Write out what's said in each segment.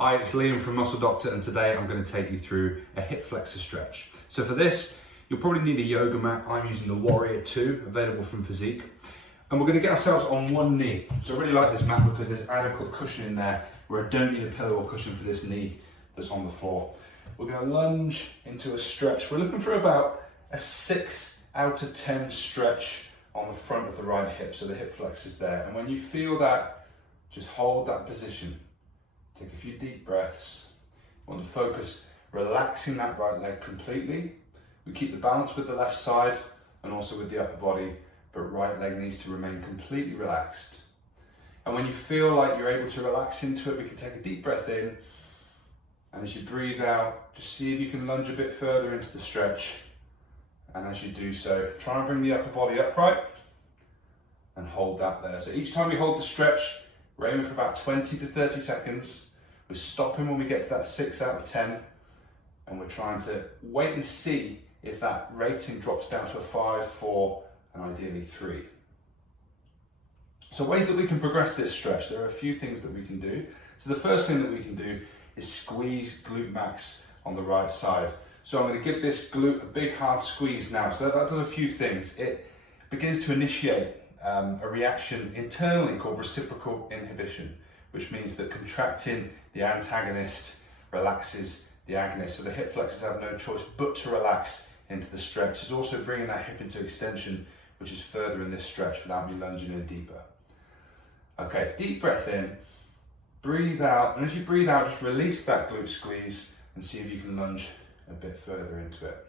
Hi, it's Liam from Muscle Doctor, and today I'm going to take you through a hip flexor stretch. So for this, you'll probably need a yoga mat. I'm using the Warrior 2, available from Physique. And we're going to get ourselves on one knee. So I really like this mat because there's adequate cushion in there where I don't need a pillow or cushion for this knee that's on the floor. We're going to lunge into a stretch. We're looking for about a 6 out of 10 stretch on the front of the right hip, so the hip flex is there. And when you feel that, just hold that position. Take a few deep breaths. You want to focus relaxing that right leg completely. We keep the balance with the left side and also with the upper body, but right leg needs to remain completely relaxed. And when you feel like you're able to relax into it, we can take a deep breath in. And as you breathe out, just see if you can lunge a bit further into the stretch. And as you do so, try and bring the upper body upright and hold that there. So each time we hold the stretch, we're aiming for about 20 to 30 seconds. We're stopping when we get to that 6 out of 10. And we're trying to wait and see if that rating drops down to a 5, 4, and ideally 3. So ways that we can progress this stretch, there are a few things that we can do. So the first thing that we can do is squeeze glute max on the right side. So I'm going to give this glute a big hard squeeze now. So that does a few things. It begins to initiate a reaction internally called reciprocal inhibition, which means that contracting the antagonist relaxes the agonist. So the hip flexors have no choice but to relax into the stretch. It's also bringing that hip into extension, which is further in this stretch without me lunging in deeper. Okay, deep breath in, breathe out, and as you breathe out, just release that glute squeeze and see if you can lunge a bit further into it.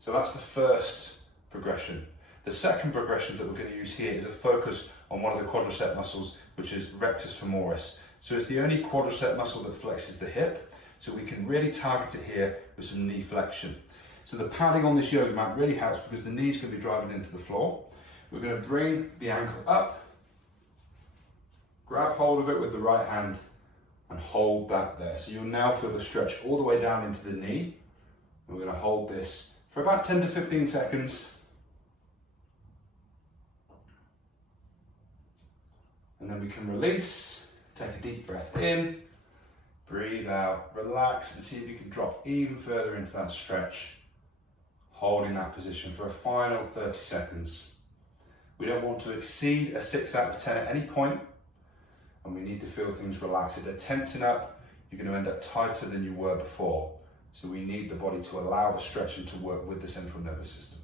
So that's the first progression. The second progression that we're going to use here is a focus on one of the quadricep muscles, which is rectus femoris. So it's the only quadricep muscle that flexes the hip, so we can really target it here with some knee flexion. So the padding on this yoga mat really helps because the knee's going to be driving into the floor. We're going to bring the ankle up, grab hold of it with the right hand, and hold that there. So you'll now feel the stretch all the way down into the knee. And we're going to hold this for about 10 to 15 seconds. And then we can release, take a deep breath in, breathe out, relax, and see if you can drop even further into that stretch, holding that position for a final 30 seconds. We don't want to exceed a 6 out of 10 at any point, and we need to feel things relax. If they're tensing up, you're going to end up tighter than you were before. So we need the body to allow the stretching to work with the central nervous system.